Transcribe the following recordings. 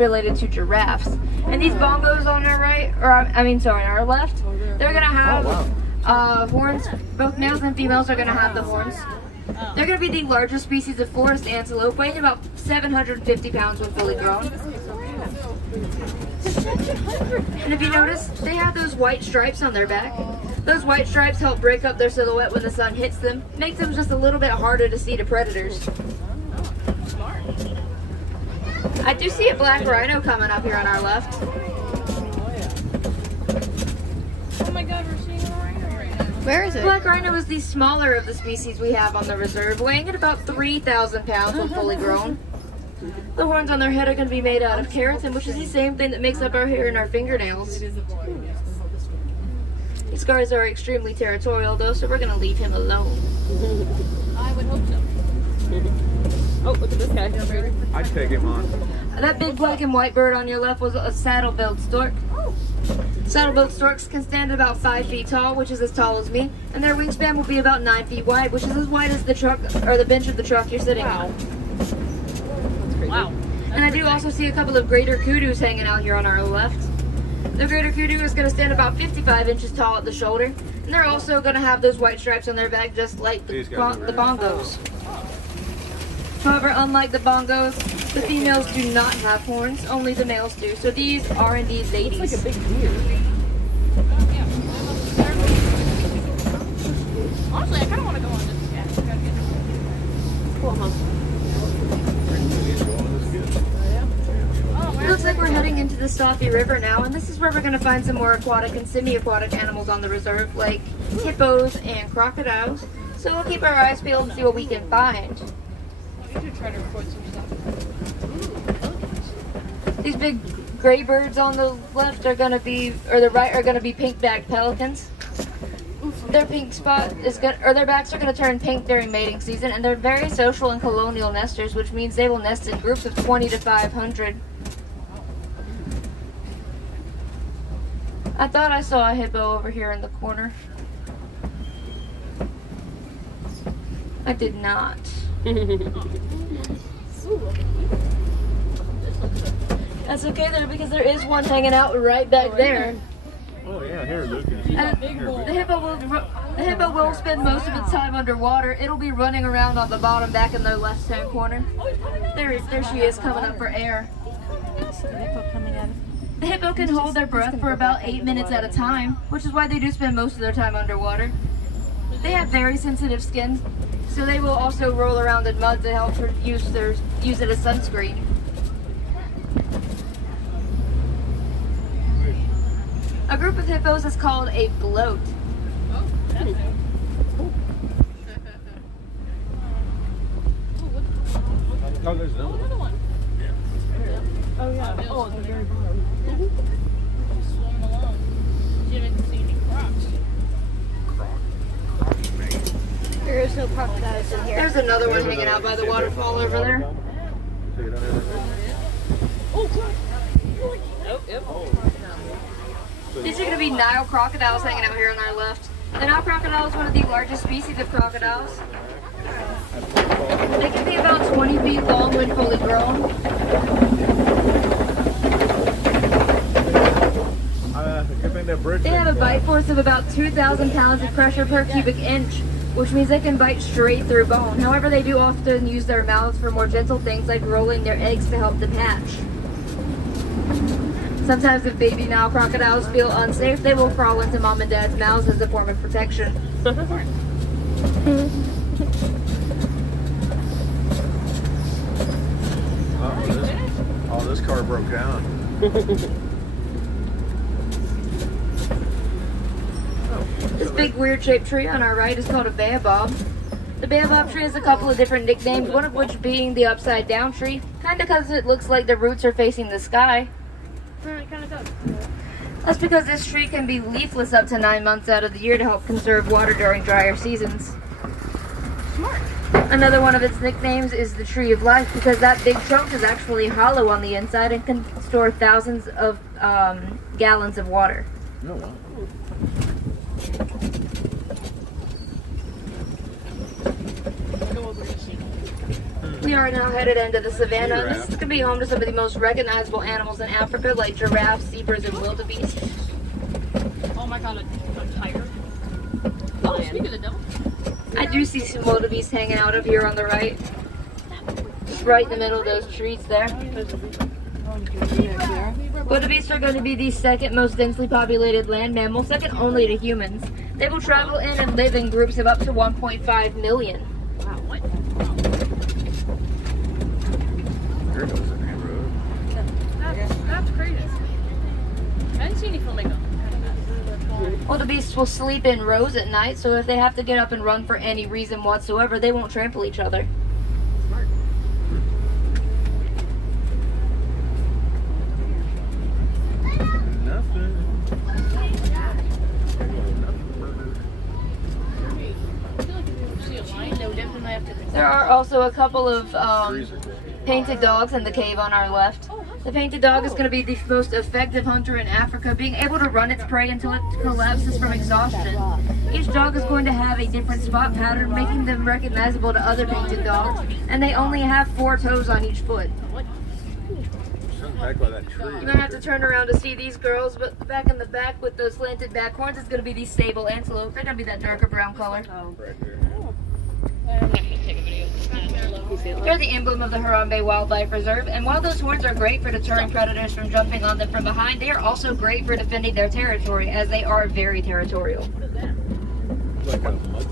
related to giraffes. And these bongos on our right, or on our left, they're gonna have horns. Both males and females are gonna have the horns. They're gonna be the largest species of forest antelope, weighing about 750 pounds when fully grown. And if you notice, they have those white stripes on their back. Those white stripes help break up their silhouette when the sun hits them, makes them just a little bit harder to see to predators. I do see a black rhino coming up here on our left. Oh my god, we're seeing a rhino right now. Where is it? Black rhino is the smaller of the species we have on the reserve, weighing at about 3,000 pounds when fully grown. The horns on their head are going to be made out of keratin, which is the same thing that makes up our hair and our fingernails. These guys are extremely territorial though, so we're going to leave him alone. I would hope so. Oh, look at this guy. I'd take him on. That big black and white bird on your left was a saddle-billed stork. Saddle-billed storks can stand about 5 feet tall, which is as tall as me, and their wingspan will be about 9 feet wide, which is as wide as the truck or the bench of the truck you're sitting on. Wow. And I do also see a couple of greater kudus hanging out here on our left. The greater kudu is going to stand about 55 inches tall at the shoulder, and they're also going to have those white stripes on their back, just like the bongos. However, unlike the bongos, the females do not have horns, only the males do. So these are indeed ladies. It's like a big deer. Honestly, I kind of want to go on this. Yeah, cool, huh? It looks like we're heading into the Staffy River now, and this is where we're going to find some more aquatic and semi-aquatic animals on the reserve, like hippos and crocodiles. So we'll keep our eyes peeled and see what we can find. We should try to record some stuff. These big gray birds on the left are going to be, or the right are going to be pink-backed pelicans. Their pink spot is good, or their backs are going to turn pink during mating season, and they're very social and colonial nesters, which means they will nest in groups of 20 to 500. I thought I saw a hippo over here in the corner. I did not. That's okay though, because there is one hanging out right back there. Oh yeah, here, Luke. The hippo will spend most of its time underwater. It'll be running around on the bottom back in the left-hand corner. There she is, coming up for air. The hippo can hold their breath for about 8 minutes at a time, which is why they do spend most of their time underwater. They have very sensitive skin, so they will also roll around in mud to help use it as sunscreen. A group of hippos is called a bloat. Oh, there's another one. Oh yeah. Oh, the very bottom. Just swim along. You haven't seen any crocs. There is no crocodiles in here. There's another one hanging out by the waterfall over there. Oh, yep. These are going to be Nile crocodiles hanging out here on our left. The Nile crocodile is one of the largest species of crocodiles. They can be about 20 feet long when fully grown. They have a bite force of about 2,000 pounds of pressure per cubic inch, which means they can bite straight through bone. However, they do often use their mouths for more gentle things like rolling their eggs to help them hatch. Sometimes if baby Nile crocodiles feel unsafe, they will crawl into mom and dad's mouths as a form of protection. Oh, this car broke down. This big weird shaped tree on our right is called a baobab. The baobab tree has a couple of different nicknames, one of which being the upside down tree, kind of because it looks like the roots are facing the sky. It kind of does. That's because this tree can be leafless up to 9 months out of the year to help conserve water during drier seasons. Smart. Another one of its nicknames is the Tree of Life because that big trunk is actually hollow on the inside and can store thousands of gallons of water. No, wow. Go over and see. We are now headed into the savannah. This is going to be home to some of the most recognizable animals in Africa, like giraffes, zebras, and wildebeest. Oh my god, a tiger. Oh, speaking of the devil. I do see some wildebeest hanging out up here on the right. Just right in the middle of those trees there. Wildebeest are going to be the second most densely populated land mammal, second only to humans. They will travel in and live in groups of up to 1.5 million. Wow, what? There goes the main road. That's crazy. I didn't see any flamingo. Wildebeests will sleep in rows at night, so if they have to get up and run for any reason whatsoever, they won't trample each other. There are also a couple of painted dogs in the cave on our left. The painted dog is going to be the most effective hunter in Africa, being able to run its prey until it collapses from exhaustion. Each dog is going to have a different spot pattern, making them recognizable to other painted dogs, and they only have 4 toes on each foot. Back by that tree. You're going to have to turn around to see these girls, but back in the back with those slanted back horns is going to be the stable antelope. They're going to be that darker brown color. Right there. They're the emblem of the Harambe Wildlife Reserve, and while those horns are great for deterring predators from jumping on them from behind, they are also great for defending their territory, as they are very territorial. Like a mud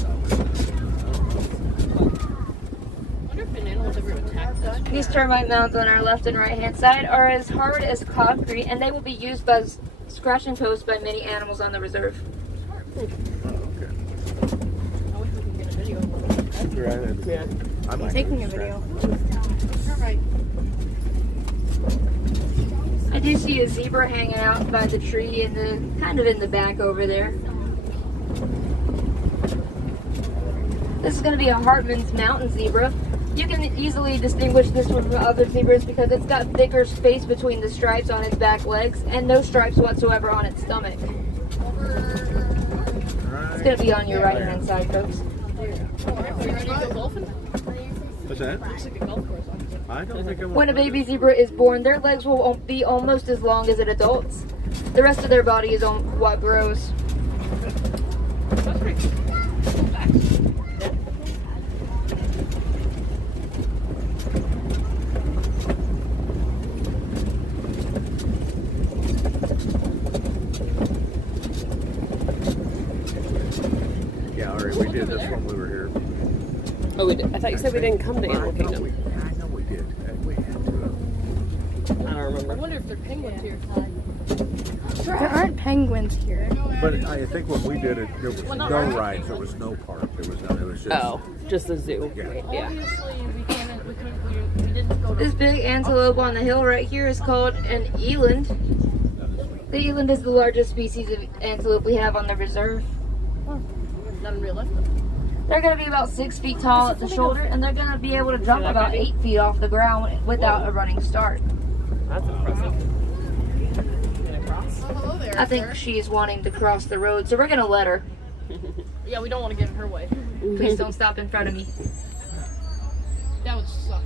These termite mounds on our left and right hand side are as hard as concrete, and they will be used as scratching posts by many animals on the reserve. Yeah. I'm taking a video. I do see a zebra hanging out by the tree in the kind of in the back over there. This is going to be a Hartman's mountain zebra. You can easily distinguish this one from other zebras because it's got thicker space between the stripes on its back legs and no stripes whatsoever on its stomach. It's going to be on your right hand side, folks. Are you ready to go golfing? What's that? I don't think I'm. When a baby zebra is born, their legs will be almost as long as an adult's. The rest of their body is on what grows. That's pretty cool. Yeah, alright, we did this when we were here. Oh, we did. I thought you said we didn't come to Animal Kingdom. I know we did. We had to. I don't remember. I wonder if they're penguins here. There aren't penguins here. But I think when we did it, there was no rides. There was no park. There was none. It was just. Oh, just the zoo. Yeah. Obviously, we didn't go to. This big antelope on the hill right here is called an eland. The eland is the largest species of antelope we have on the reserve. Not in real life. They're going to be about 6 feet tall at the shoulder, and they're going to be able to jump about 8 feet off the ground without a running start. That's impressive. I think she's wanting to cross the road, so we're going to let her. Yeah, we don't want to get in her way. Please don't stop in front of me. That would suck.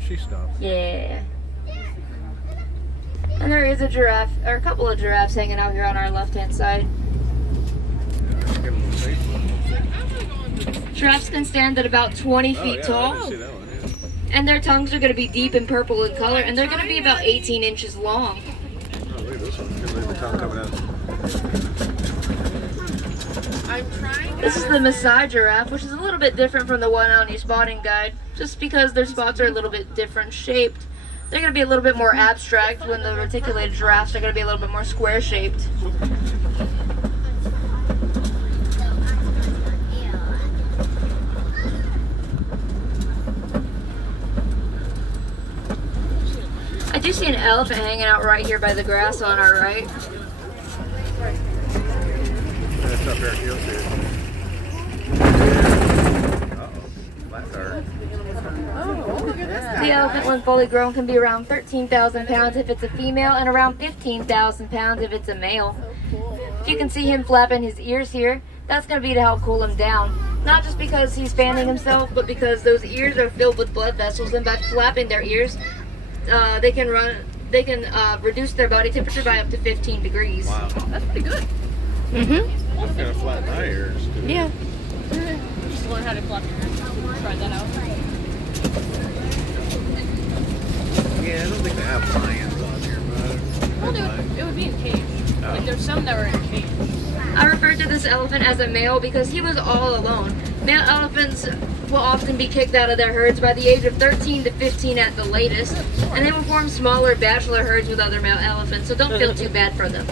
She stopped. Yeah. And there is a giraffe, or a couple of giraffes hanging out here on our left-hand side. Give them a safe one. Giraffes can stand at about 20 feet Oh, yeah, I tall, didn't see that one. Yeah. and their tongues are going to be deep and purple in color, and they're going to be about 18 inches long. Oh, look at this one. Look at the tongue coming out. I'm trying. This is the Maasai giraffe, which is a little bit different from the one on your spotting guide, just because their spots are a little bit different shaped. They're going to be a little bit more abstract when the reticulated giraffes are going to be a little bit more square shaped. I do see an elephant hanging out right here by the grass on our right. That's up there. You'll see it. Uh-oh. Flat tire. The elephant, when fully grown, can be around 13,000 pounds if it's a female and around 15,000 pounds if it's a male. If you can see him flapping his ears here, that's going to be to help cool him down. Not just because he's fanning himself, but because those ears are filled with blood vessels, and by flapping their ears, they can reduce their body temperature by up to 15 degrees. Wow. That's pretty good. Mm-hmm. That's kind of flat my ears. Too. Yeah. Just learn how to flap your ears. Try that out. Yeah, I don't think they have lions on here, but Well, it would be in cage. Like there's some that were in cage. I referred to this elephant as a male because he was all alone. Male elephants will often be kicked out of their herds by the age of 13 to 15 at the latest, and they will form smaller bachelor herds with other male elephants, so don't feel too bad for them.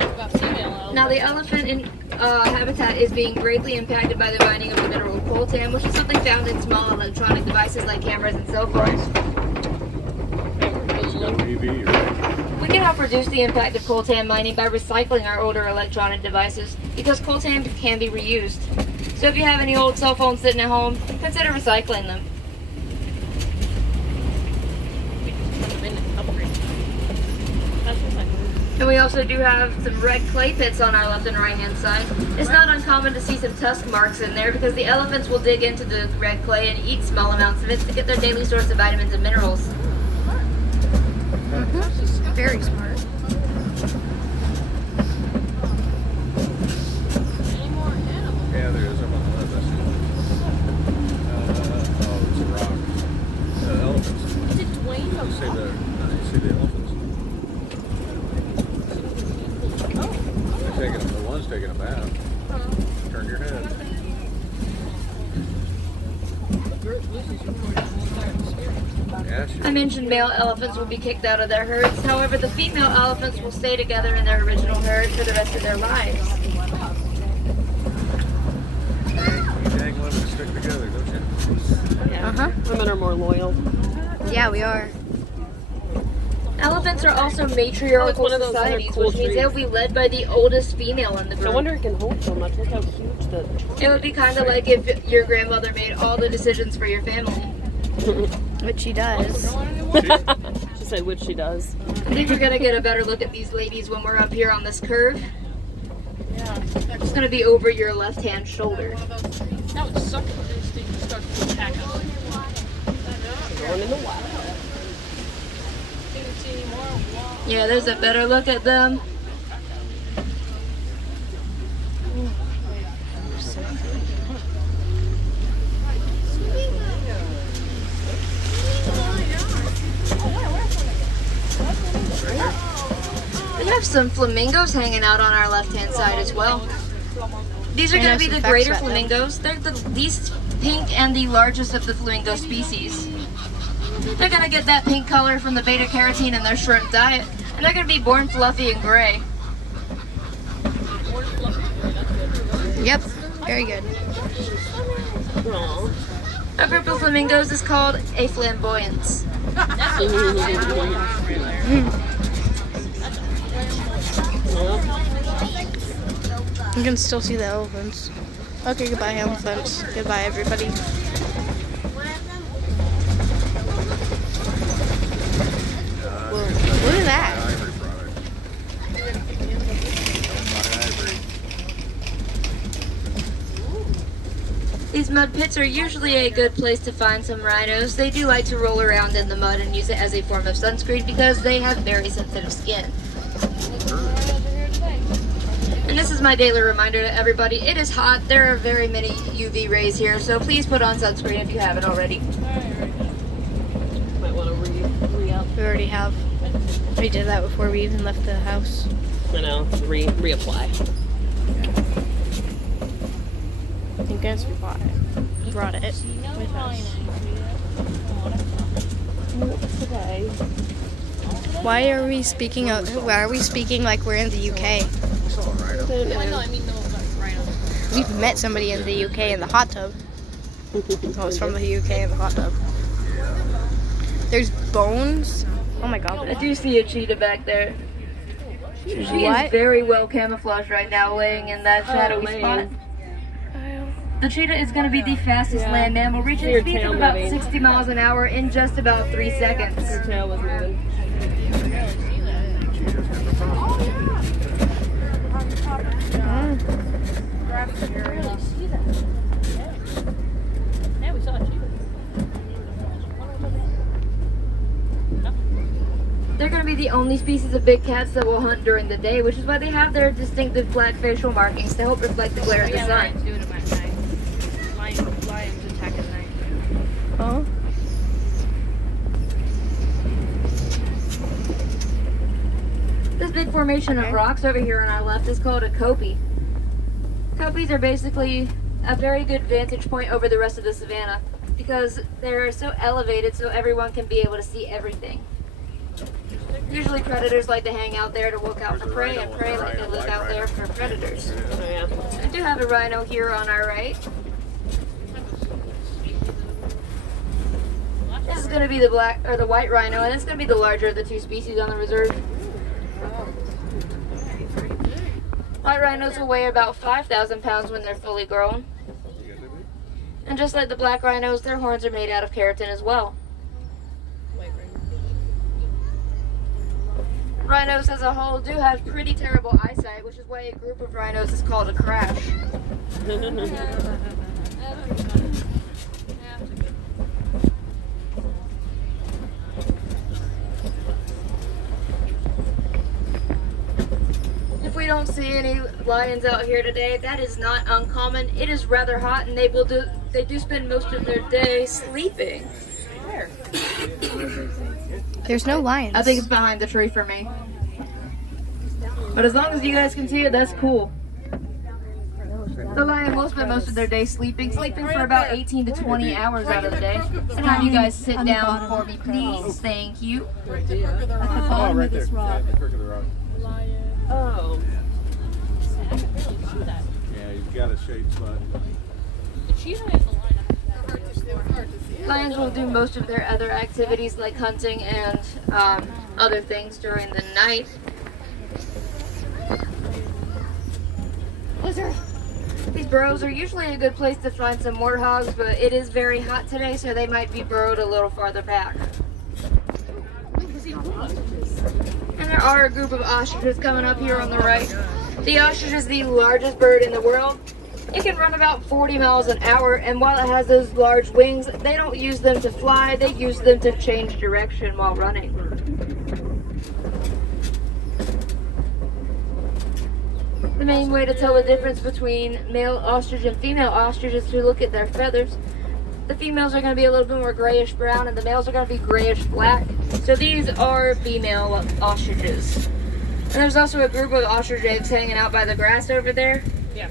About female elephant. Now, the elephant habitat is being greatly impacted by the mining of the mineral coltan, which is something found in small electronic devices like cameras and cell phones. TV, right? We can help reduce the impact of coltan mining by recycling our older electronic devices, because coltan can be reused. So if you have any old cell phones sitting at home, consider recycling them. And we also do have some red clay pits on our left and right hand side. It's not uncommon to see some tusk marks in there because the elephants will dig into the red clay and eat small amounts of it to get their daily source of vitamins and minerals. Mm-hmm. Very smart. Yeah, there is. I'm on the left. I see. Oh, it's a rock. The elephants. Is it Dwayne? You see the elephants. The one's taking a bath. Turn your head. Yeah, I mentioned male elephants will be kicked out of their herds. However, the female elephants will stay together in their original herd for the rest of their lives. You dang women stick together, don't you? Yeah. Uh-huh. Women are more loyal. Yeah, we are. Elephants are also matriarchal one of those other societies, cool which means trees. they'll be led by the oldest female in the No group. wonder it can hold so much. Look how huge the It would be kind of like if your grandmother made all the decisions for your family. Which she does. She said which she does. I think we're going to get a better look at these ladies when we're up here on this curve. It's going to be over your left-hand shoulder. That would suck if this thing starts to attack us. Going in the wild. Yeah, there's a better look at them. We have some flamingos hanging out on our left-hand side as well. These are going to be the greater flamingos. They're the least pink and the largest of the flamingo species. They're going to get that pink color from the beta carotene in their shrimp diet, and they're going to be born fluffy and gray. Yep. Very good. Aww. A group of flamingos is called a flamboyance. You can still see the elephants. Okay, goodbye elephants. Goodbye everybody. Look at that. Ivory product. Ivory. These mud pits are usually a good place to find some rhinos. They do like to roll around in the mud and use it as a form of sunscreen because they have very sensitive skin. And this is my daily reminder to everybody, it is hot. There are very many UV rays here, so please put on sunscreen if you haven't already. Might want to re-up. We already have. We did that before we even left the house. I know. Reapply. I think as we brought it with us. Today. Why are we speaking like we're in the UK? We've met somebody in the UK in the hot tub. I was from the UK in the hot tub. There's bones. Oh my god. I do see a cheetah back there. She What? is very well camouflaged right now, laying in that shadowy spot. The cheetah is going to be the fastest land mammal, reaching speeds of about 60 miles an hour in just about 3 seconds. Her tail was moving. Grabbing area. See that? Yeah. Yeah, we saw it too. They're going to be the only species of big cats that will hunt during the day, which is why they have their distinctive black facial markings to help reflect the glare of the sun. Lions do it at night. Lions attack at night. Oh. This big formation of rocks over here on our left is called a kopie. Kopies are basically a very good vantage point over the rest of the savanna because they're so elevated so everyone can be able to see everything. Usually predators like to hang out there to look out for prey, and prey like to look out there for predators. Oh, yeah. I do have a rhino here on our right. This is going to be the black or the white rhino, and it's going to be the larger of the two species on the reserve. White rhinos will weigh about 5,000 pounds when they're fully grown. And just like the black rhinos, their horns are made out of keratin as well. Rhinos as a whole do have pretty terrible eyesight, which is why a group of rhinos is called a crash. If we don't see any lions out here today, that is not uncommon. It is rather hot, and they do spend most of their day sleeping. Where? There's no lions. I think it's behind the tree for me. But as long as you guys can see it, that's cool. The lion will spend most of their day sleeping for about 18 to 20 hours out of the day. So now you guys sit down for me, please. Thank you. Oh, right there. Yeah, the crook of the rock. Oh. Yeah, you've got a shade spot. The cheetah is the line. Lions will do most of their other activities like hunting and other things during the night. Lizard! These burrows are usually a good place to find some warthogs, but it is very hot today, so they might be burrowed a little farther back. And there are a group of ostriches coming up here on the right. The ostrich is the largest bird in the world. It can run about 40 miles an hour, and while it has those large wings, they don't use them to fly, they use them to change direction while running. The main way to tell the difference between male ostrich and female ostrich is to look at their feathers. The females are going to be a little bit more grayish brown, and the males are going to be grayish black. So these are female ostriches. And there's also a group of ostrich eggs hanging out by the grass over there. Yeah.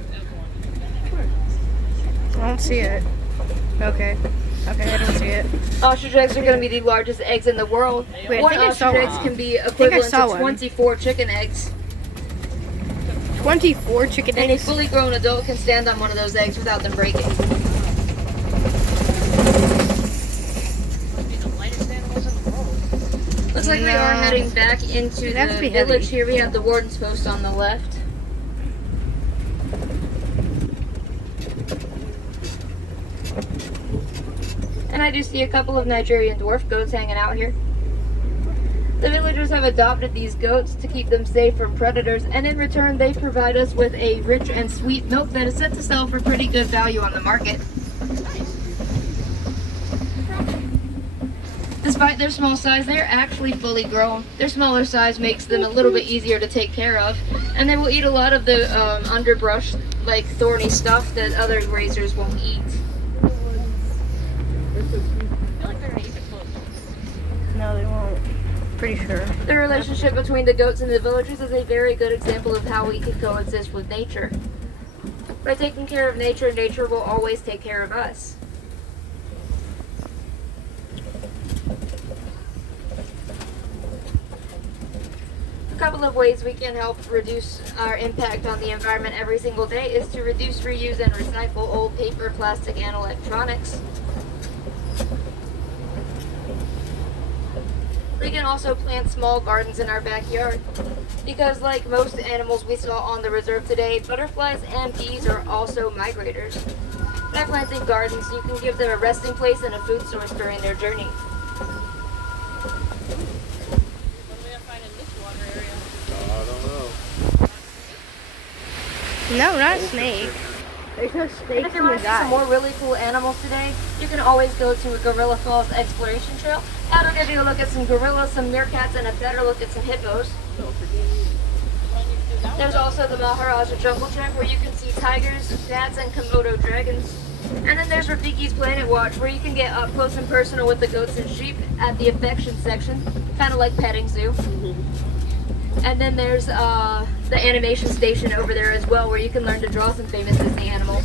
I don't see it. Okay. Okay, I don't see it. Ostrich eggs are going to be the largest eggs in the world. Wait, one I think I saw ostrich egg one. can be equivalent to one. 24 chicken eggs. 24 chicken And a eggs? fully grown adult can stand on one of those eggs without them breaking. Looks like we are heading back into the village. Here we have the warden's post on the left. And I do see a couple of Nigerian dwarf goats hanging out here. The villagers have adopted these goats to keep them safe from predators, and in return they provide us with a rich and sweet milk that is set to sell for pretty good value on the market. Despite their small size, they're actually fully grown. Their smaller size makes them a little bit easier to take care of, and they will eat a lot of the underbrush, like thorny stuff that other grazers won't eat. No, they won't. Pretty sure. The relationship between the goats and the villagers is a very good example of how we can coexist with nature. By taking care of nature, nature will always take care of us. A couple of ways we can help reduce our impact on the environment every single day is to reduce, reuse, and recycle old paper, plastic, and electronics. We can also plant small gardens in our backyard because, like most animals we saw on the reserve today, butterflies and bees are also migrators. By planting gardens, you can give them a resting place and a food source during their journey. I don't know. No, not a snake. There's no And snakes if you in want the to see some guide. more really cool animals today, you can always go to a Gorilla Falls exploration trail. That'll give you a look at some gorillas, some meerkats, and a better look at some hippos. There's also the Maharaja Jungle Trek where you can see tigers, bats, and Komodo dragons. And then there's Rafiki's Planet Watch where you can get up close and personal with the goats and sheep at the affection section, kind of like petting zoo. And then there's the animation station over there as well, where you can learn to draw some famous Disney animals.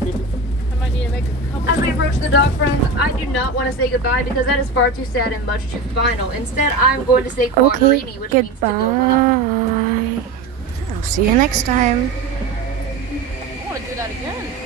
I might need to make a couple. As we approach the dog friend, I do not want to say goodbye because that is far too sad and much too final. Instead, I'm going to say Quarterini, which means to go well. Goodbye. I'll see you next time. I want to do that again.